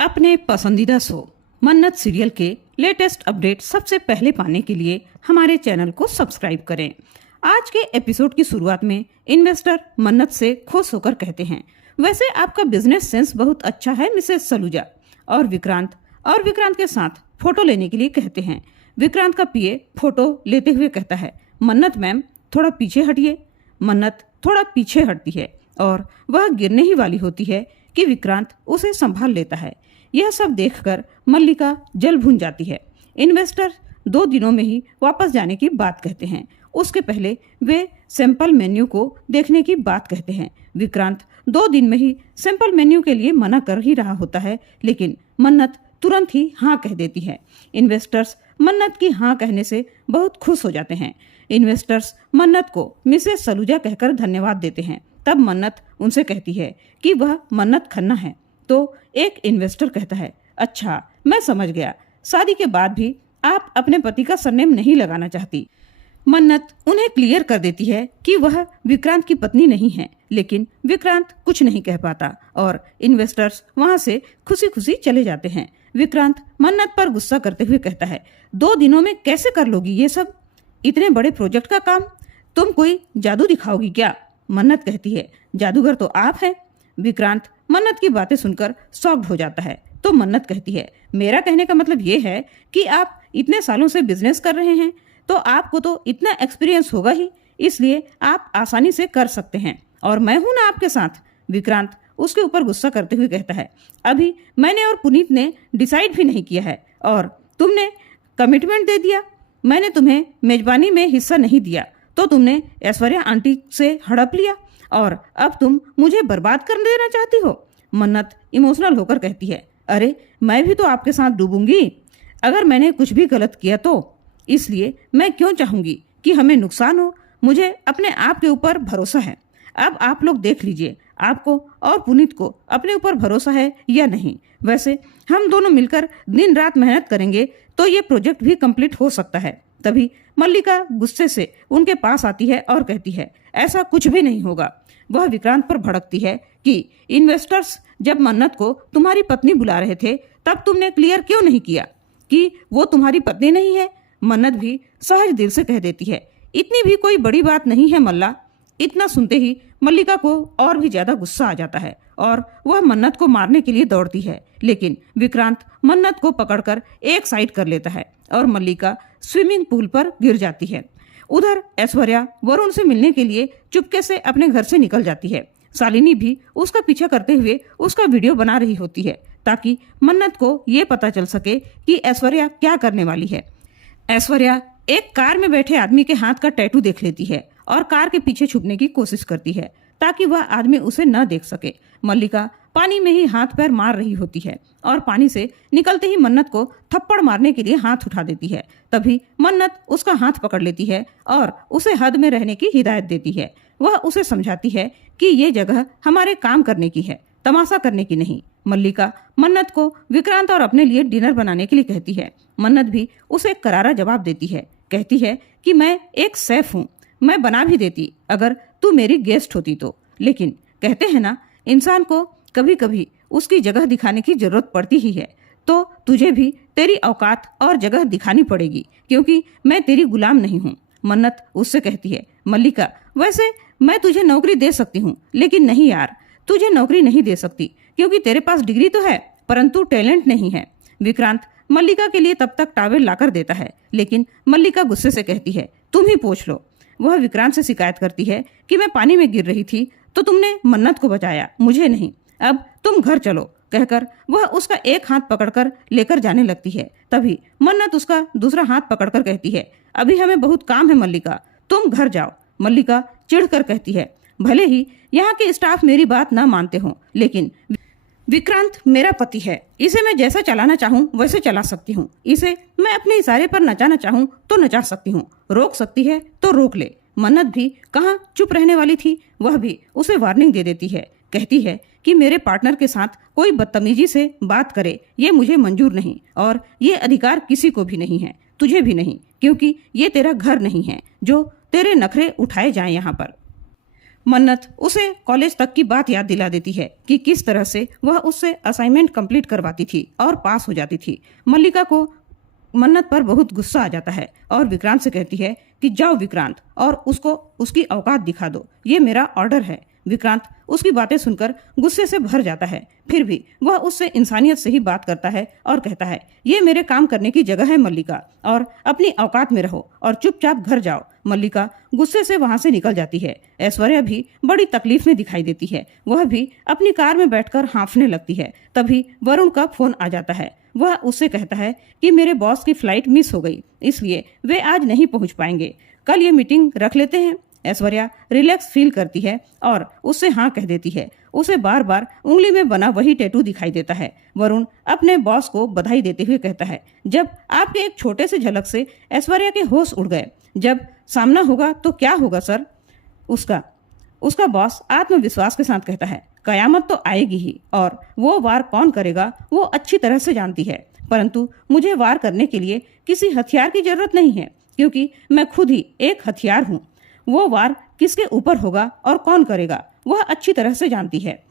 अपने पसंदीदा शो मन्नत सीरियल के लेटेस्ट अपडेट सबसे पहले पाने के लिए हमारे चैनल को सब्सक्राइब करें। आज के एपिसोड की शुरुआत में इन्वेस्टर मन्नत से खुश होकर कहते हैं, वैसे आपका बिजनेस सेंस बहुत अच्छा है मिसेस सलूजा। और विक्रांत के साथ फोटो लेने के लिए कहते हैं। विक्रांत का पीए फोटो लेते हुए कहता है, मन्नत मैम थोड़ा पीछे हटिए। मन्नत थोड़ा पीछे हटती है और वह गिरने ही वाली होती है कि विक्रांत उसे संभाल लेता है। यह सब देखकर मल्लिका जल भून जाती है। इन्वेस्टर 2 दिनों में ही वापस जाने की बात कहते हैं। उसके पहले वे सैंपल मेन्यू को देखने की बात कहते हैं। विक्रांत 2 दिन में ही सैंपल मेन्यू के लिए मना कर ही रहा होता है, लेकिन मन्नत तुरंत ही हाँ कह देती है। इन्वेस्टर्स मन्नत की हाँ कहने से बहुत खुश हो जाते हैं। इन्वेस्टर्स मन्नत को मिसेस सलूजा कहकर धन्यवाद देते हैं। तब मन्नत उनसे कहती है कि वह मन्नत खन्ना है। तो एक इन्वेस्टर कहता है, अच्छा मैं समझ गया, शादी के बाद भी आप अपने पति का सरनेम नहीं लगाना चाहती। मन्नत उन्हें क्लियर कर देती है कि वह विक्रांत की पत्नी नहीं है, लेकिन विक्रांत कुछ नहीं कह पाता और इन्वेस्टर्स वहां से खुशी खुशी चले जाते हैं। विक्रांत मन्नत पर गुस्सा करते हुए कहता है, 2 दिनों में कैसे कर लोगी ये सब, इतने बड़े प्रोजेक्ट का काम? तुम कोई जादू दिखाओगी क्या? मन्नत कहती है, जादूगर तो आप हैं। विक्रांत मन्नत की बातें सुनकर शॉक्ड हो जाता है। तो मन्नत कहती है, मेरा कहने का मतलब ये है कि आप इतने सालों से बिजनेस कर रहे हैं तो आपको तो इतना एक्सपीरियंस होगा ही, इसलिए आप आसानी से कर सकते हैं और मैं हूं ना आपके साथ। विक्रांत उसके ऊपर गुस्सा करते हुए कहता है, अभी मैंने और पुनीत ने डिसाइड भी नहीं किया है और तुमने कमिटमेंट दे दिया। मैंने तुम्हें मेजबानी में हिस्सा नहीं दिया तो तुमने ऐश्वर्या आंटी से हड़प लिया और अब तुम मुझे बर्बाद कर देना चाहती हो। मन्नत इमोशनल होकर कहती है, अरे मैं भी तो आपके साथ डूबूंगी अगर मैंने कुछ भी गलत किया तो, इसलिए मैं क्यों चाहूंगी कि हमें नुकसान हो। मुझे अपने आप के ऊपर भरोसा है। अब आप लोग देख लीजिए आपको और पुनीत को अपने ऊपर भरोसा है या नहीं। वैसे हम दोनों मिलकर दिन रात मेहनत करेंगे तो ये प्रोजेक्ट भी कंप्लीट हो सकता है। तभी मल्लिका गुस्से से उनके पास आती है और कहती है, ऐसा कुछ भी नहीं होगा। वह विक्रांत पर भड़कती है कि इन्वेस्टर्स जब मन्नत को तुम्हारी पत्नी बुला रहे थे तब तुमने क्लियर क्यों नहीं किया कि वो तुम्हारी पत्नी नहीं है। मन्नत भी सहज दिल से कह देती है, इतनी भी कोई बड़ी बात नहीं है मल्ला। इतना सुनते ही मल्लिका को और भी ज्यादा गुस्सा आ जाता है और वह मन्नत को मारने के लिए दौड़ती है, लेकिन विक्रांत मन्नत को पकड़कर एक साइड कर लेता है और मल्लिका स्विमिंग पूल पर गिर जाती है। उधर ऐश्वर्या वरुण से मिलने के लिए चुपके से अपने घर से निकल जाती है। शालिनी भी उसका पीछा करते हुए उसका वीडियो बना रही होती है ताकि मन्नत को ये पता चल सके कि ऐश्वर्या क्या करने वाली है। ऐश्वर्या एक कार में बैठे आदमी के हाथ का टैटू देख लेती है और कार के पीछे छुपने की कोशिश करती है ताकि वह आदमी उसे न देख सके। मल्लिका पानी में ही हाथ पैर मार रही होती है और पानी से निकलते ही मन्नत को थप्पड़ मारने के लिए हाथ उठा देती है। तभी मन्नत उसका हाथ पकड़ लेती है और उसे हद में रहने की हिदायत देती है। वह उसे समझाती है कि ये जगह हमारे काम करने की है, तमाशा करने की नहीं। मल्लिका मन्नत को विक्रांत और अपने लिए डिनर बनाने के लिए कहती है। मन्नत भी उसे करारा जवाब देती है, कहती है कि मैं एक शेफ हूँ, मैं बना भी देती अगर तू मेरी गेस्ट होती तो। लेकिन कहते हैं ना, इंसान को कभी कभी उसकी जगह दिखाने की जरूरत पड़ती ही है, तो तुझे भी तेरी औकात और जगह दिखानी पड़ेगी क्योंकि मैं तेरी गुलाम नहीं हूँ। मन्नत उससे कहती है, मल्लिका वैसे मैं तुझे नौकरी दे सकती हूँ, लेकिन नहीं यार, तुझे नौकरी नहीं दे सकती क्योंकि तेरे पास डिग्री तो है परंतु टैलेंट नहीं है। विक्रांत मल्लिका के लिए तब तक टॉवेल लाकर देता है, लेकिन मल्लिका गुस्से से कहती है, तुम ही पोंछ लो। वह विक्रांत से शिकायत करती है कि मैं पानी में गिर रही थी तो तुमने मन्नत को बचाया, मुझे नहीं। अब तुम घर चलो कहकर वह उसका एक हाथ पकड़कर लेकर जाने लगती है। तभी मन्नत उसका दूसरा हाथ पकड़कर कहती है, अभी हमें बहुत काम है मल्लिका, तुम घर जाओ। मल्लिका चिढ़कर कहती है, भले ही यहाँ के स्टाफ मेरी बात ना मानते हों, लेकिन विक्रांत मेरा पति है, इसे मैं जैसा चलाना चाहूँ वैसे चला सकती हूँ। इसे मैं अपने इशारे पर नचाना चाहूँ तो नचा सकती हूँ, रोक सकती है तो रोक ले। मन्नत भी कहाँ चुप रहने वाली थी, वह भी उसे वार्निंग दे देती है, कहती है कि मेरे पार्टनर के साथ कोई बदतमीजी से बात करे ये मुझे मंजूर नहीं और ये अधिकार किसी को भी नहीं है, तुझे भी नहीं, क्योंकि ये तेरा घर नहीं है जो तेरे नखरे उठाए जाएं यहाँ पर। मन्नत उसे कॉलेज तक की बात याद दिला देती है कि किस तरह से वह उससे असाइनमेंट कंप्लीट करवाती थी और पास हो जाती थी। मल्लिका को मन्नत पर बहुत गुस्सा आ जाता है और विक्रांत से कहती है कि जाओ विक्रांत और उसको उसकी औकात दिखा दो, ये मेरा ऑर्डर है। विक्रांत उसकी बातें सुनकर गुस्से से भर जाता है, फिर भी वह उससे इंसानियत से ही बात करता है और कहता है, ये मेरे काम करने की जगह है मल्लिका, और अपनी औकात में रहो और चुपचाप घर जाओ। मल्लिका गुस्से से वहां से निकल जाती है। ऐश्वर्या भी बड़ी तकलीफ में दिखाई देती है, वह भी अपनी कार में बैठकर हाँफने लगती है। तभी वरुण का फोन आ जाता है। वह उससे कहता है कि मेरे बॉस की फ्लाइट मिस हो गई, इसलिए वे आज नहीं पहुंच पाएंगे, कल ये मीटिंग रख लेते हैं। ऐश्वर्या रिलैक्स फील करती है और उससे हाँ कह देती है। उसे बार बार उंगली में बना वही टैटू दिखाई देता है। वरुण अपने बॉस को बधाई देते हुए कहता है, जब आपके एक छोटे से झलक से ऐश्वर्या के होश उड़ गए, जब सामना होगा तो क्या होगा सर? उसका बॉस आत्मविश्वास के साथ कहता है, कयामत तो आएगी ही, और वो वार कौन करेगा वो अच्छी तरह से जानती है, परंतु मुझे वार करने के लिए किसी हथियार की जरूरत नहीं है, क्योंकि मैं खुद ही एक हथियार हूँ। वो वार किसके ऊपर होगा और कौन करेगा वह अच्छी तरह से जानती है।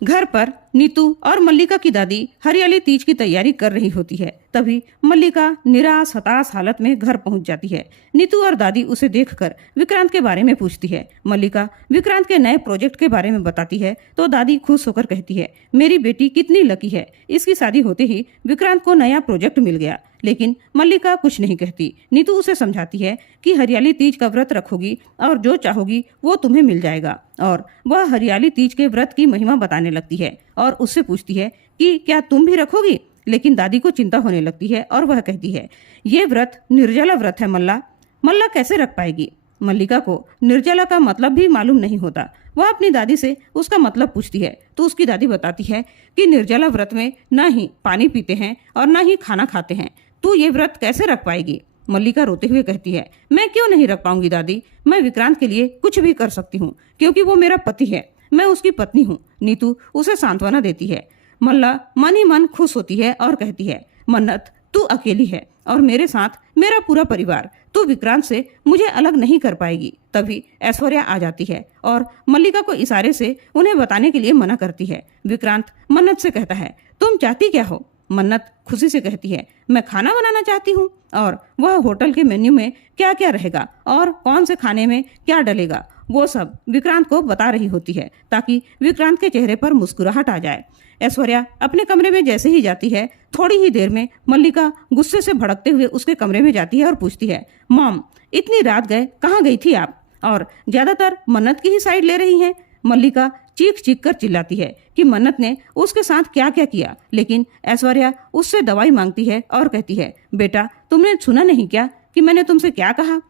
घर पर नीतू और मल्लिका की दादी हरियाली तीज की तैयारी कर रही होती है। तभी मल्लिका निराश हताश हालत में घर पहुंच जाती है। नीतू और दादी उसे देखकर विक्रांत के बारे में पूछती है। मल्लिका विक्रांत के नए प्रोजेक्ट के बारे में बताती है तो दादी खुश होकर कहती है, मेरी बेटी कितनी लकी है, इसकी शादी होते ही विक्रांत को नया प्रोजेक्ट मिल गया। लेकिन मल्लिका कुछ नहीं कहती। नीतू उसे समझाती है कि हरियाली तीज का व्रत रखोगी और जो चाहोगी वो तुम्हें मिल जाएगा, और वह हरियाली तीज के व्रत की महिमा बताने लगती है और उससे पूछती है कि क्या तुम भी रखोगी। लेकिन दादी को चिंता होने लगती है और वह कहती है, ये व्रत निर्जला व्रत है मल्ला कैसे रख पाएगी। मल्लिका को निर्जला का मतलब भी मालूम नहीं होता। वह अपनी दादी से उसका मतलब पूछती है तो उसकी दादी बताती है कि निर्जला व्रत में न ही पानी पीते हैं और न ही खाना खाते हैं, तू ये व्रत कैसे रख पाएगी। मल्लिका रोते हुए कहती है, मैं क्यों नहीं रख पाऊंगी दादी, मैं विक्रांत के लिए कुछ भी कर सकती हूँ, क्योंकि वो मेरा पति है, मैं उसकी पत्नी हूँ। नीतू उसे सांत्वना देती है। मल्ला मन ही मन खुश होती है और कहती है, मन्नत तू अकेली है और मेरे साथ मेरा पूरा परिवार, तू विक्रांत से मुझे अलग नहीं कर पाएगी। तभी ऐश्वर्या आ जाती है और मल्लिका को इशारे से उन्हें बताने के लिए मना करती है। विक्रांत मन्नत से कहता है, तुम चाहती क्या हो। मन्नत खुशी से कहती है, मैं खाना बनाना चाहती हूँ, और वह होटल के मेन्यू में क्या क्या रहेगा और कौन से खाने में क्या डलेगा वो सब विक्रांत को बता रही होती है, ताकि विक्रांत के चेहरे पर मुस्कुराहट आ जाए। ऐश्वर्या अपने कमरे में जैसे ही जाती है, थोड़ी ही देर में मल्लिका गुस्से से भड़कते हुए उसके कमरे में जाती है और पूछती है, मॉम इतनी रात गए कहाँ गई थी आप, और ज्यादातर मन्नत की ही साइड ले रही हैं। मल्लिका चीख चीख कर चिल्लाती है कि मन्नत ने उसके साथ क्या क्या किया, लेकिन ऐश्वर्या उससे दवाई मांगती है और कहती है, बेटा तुमने सुना नहीं क्या कि मैंने तुमसे क्या कहा।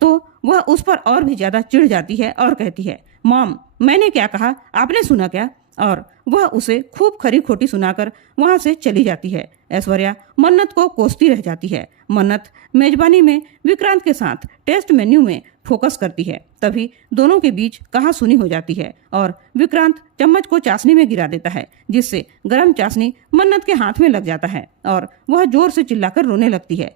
तो वह उस पर और भी ज्यादा चिढ़ जाती है और कहती है, मॉम मैंने क्या कहा आपने सुना क्या, और वह उसे खूब खरी खोटी सुनाकर वहां से चली जाती है। ऐश्वर्या मन्नत को कोसती रह जाती है। मन्नत मेजबानी में विक्रांत के साथ टेस्ट मेन्यू में फोकस करती है। तभी दोनों के बीच कहासुनी हो जाती है और विक्रांत चम्मच को चाशनी में गिरा देता है, जिससे गर्म चाशनी मन्नत के हाथ में लग जाता है और वह जोर से चिल्लाकर रोने लगती है।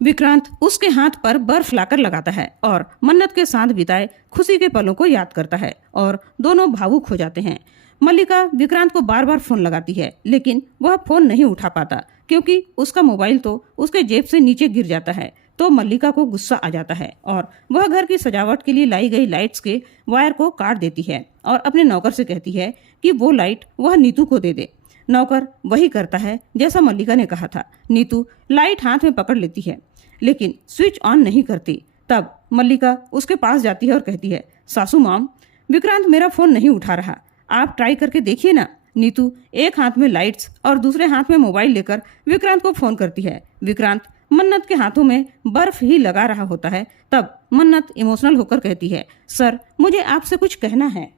विक्रांत उसके हाथ पर बर्फ लाकर लगाता है और मन्नत के साथ बिताए खुशी के पलों को याद करता है और दोनों भावुक हो जाते हैं। मल्लिका विक्रांत को बार बार फोन लगाती है, लेकिन वह फोन नहीं उठा पाता, क्योंकि उसका मोबाइल तो उसके जेब से नीचे गिर जाता है। तो मल्लिका को गुस्सा आ जाता है और वह घर की सजावट के लिए लाई गई लाइट्स के वायर को काट देती है और अपने नौकर से कहती है कि वो लाइट वह नीतू को दे दे। नौकर वही करता है जैसा मल्लिका ने कहा था। नीतू लाइट हाथ में पकड़ लेती है, लेकिन स्विच ऑन नहीं करती। तब मल्लिका उसके पास जाती है और कहती है, सासू मॉम विक्रांत मेरा फोन नहीं उठा रहा, आप ट्राई करके देखिए ना। नीतू एक हाथ में लाइट्स और दूसरे हाथ में मोबाइल लेकर विक्रांत को फोन करती है। विक्रांत मन्नत के हाथों में बर्फ ही लगा रहा होता है। तब मन्नत इमोशनल होकर कहती है, सर मुझे आपसे कुछ कहना है।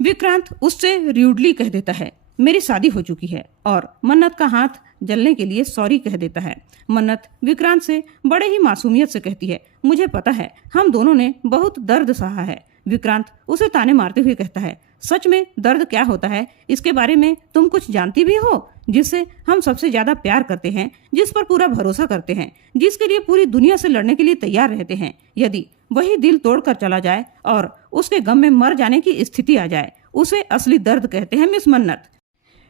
विक्रांत उससे र्यूडली कह देता है, मेरी शादी हो चुकी है, और मन्नत का हाथ जलने के लिए सॉरी कह देता है। मन्नत विक्रांत से बड़े ही मासूमियत से कहती है, मुझे पता है हम दोनों ने बहुत दर्द सहा है। विक्रांत उसे ताने मारते हुए कहता है, सच में दर्द क्या होता है इसके बारे में तुम कुछ जानती भी हो, जिससे हम सबसे ज्यादा प्यार करते हैं, जिस पर पूरा भरोसा करते हैं, जिसके लिए पूरी दुनिया से लड़ने के लिए तैयार रहते हैं, यदि वही दिल तोड़कर चला जाए और उसके गम में मर जाने की स्थिति आ जाए, उसे असली दर्द कहते हैं मिस मन्नत।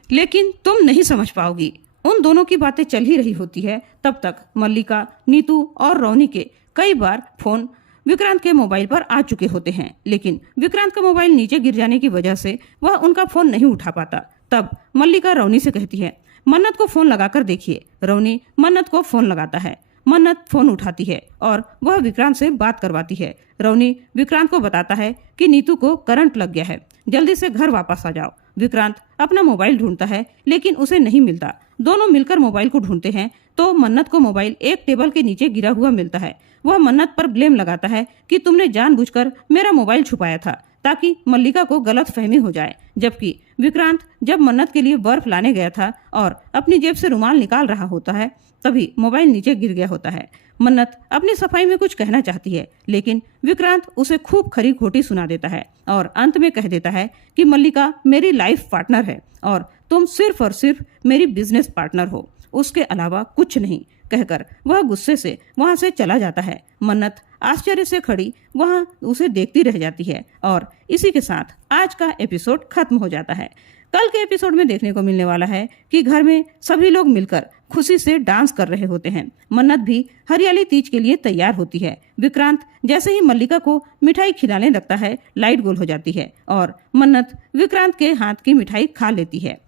लेकिन तुम नहीं समझ पाओगी। उन दोनों की बातें चल ही रही होती है, तब तक मल्लिका, नीतू और रोनी के कई बार फोन विक्रांत के मोबाइल पर आ चुके होते हैं, लेकिन विक्रांत का मोबाइल नीचे गिर जाने की वजह से वह उनका फोन नहीं उठा पाता। तब मल्लिका रोनी से कहती है, मन्नत को फोन लगाकर देखिए। रोनी मन्नत को फोन लगाता है। मन्नत फोन उठाती है और वह विक्रांत से बात करवाती है। रोनी विक्रांत को बताता है कि नीतू को करंट लग गया है, जल्दी से घर वापस आ जाओ। विक्रांत अपना मोबाइल ढूंढता है लेकिन उसे नहीं मिलता। दोनों मिलकर मोबाइल को ढूंढते हैं तो मन्नत को मोबाइल एक टेबल के नीचे गिरा हुआ मिलता है। वह मन्नत पर ब्लेम लगाता है कि तुमने जानबूझकर मेरा मोबाइल छुपाया था ताकि मल्लिका को गलत फहमी हो जाए। जबकि विक्रांत जब मन्नत के लिए बर्फ लाने गया था और अपनी जेब से रुमाल निकाल रहा होता है, तभी मोबाइल नीचे गिर गया होता है। मन्नत अपनी सफाई में कुछ कहना चाहती है, लेकिन विक्रांत उसे खूब खरी खोटी सुना देता है और अंत में कह देता है कि मल्लिका मेरी लाइफ पार्टनर है और तुम सिर्फ और सिर्फ मेरी बिजनेस पार्टनर हो, उसके अलावा कुछ नहीं, कहकर वह गुस्से से वहां से चला जाता है। मन्नत आश्चर्य से खड़ी वहां उसे देखती रह जाती है और इसी के साथ आज का एपिसोड खत्म हो जाता है। कल के एपिसोड में देखने को मिलने वाला है कि घर में सभी लोग मिलकर खुशी से डांस कर रहे होते हैं। मन्नत भी हरियाली तीज के लिए तैयार होती है। विक्रांत जैसे ही मल्लिका को मिठाई खिलाने लगता है, लाइट गोल हो जाती है और मन्नत विक्रांत के हाथ की मिठाई खा लेती है।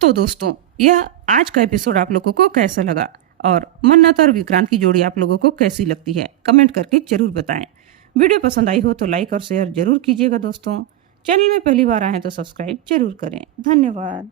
तो दोस्तों, यह आज का एपिसोड आप लोगों को कैसा लगा और मन्नत और विक्रांत की जोड़ी आप लोगों को कैसी लगती है, कमेंट करके जरूर बताएं। वीडियो पसंद आई हो तो लाइक और शेयर जरूर कीजिएगा दोस्तों। चैनल में पहली बार आए हैं तो सब्सक्राइब जरूर करें। धन्यवाद।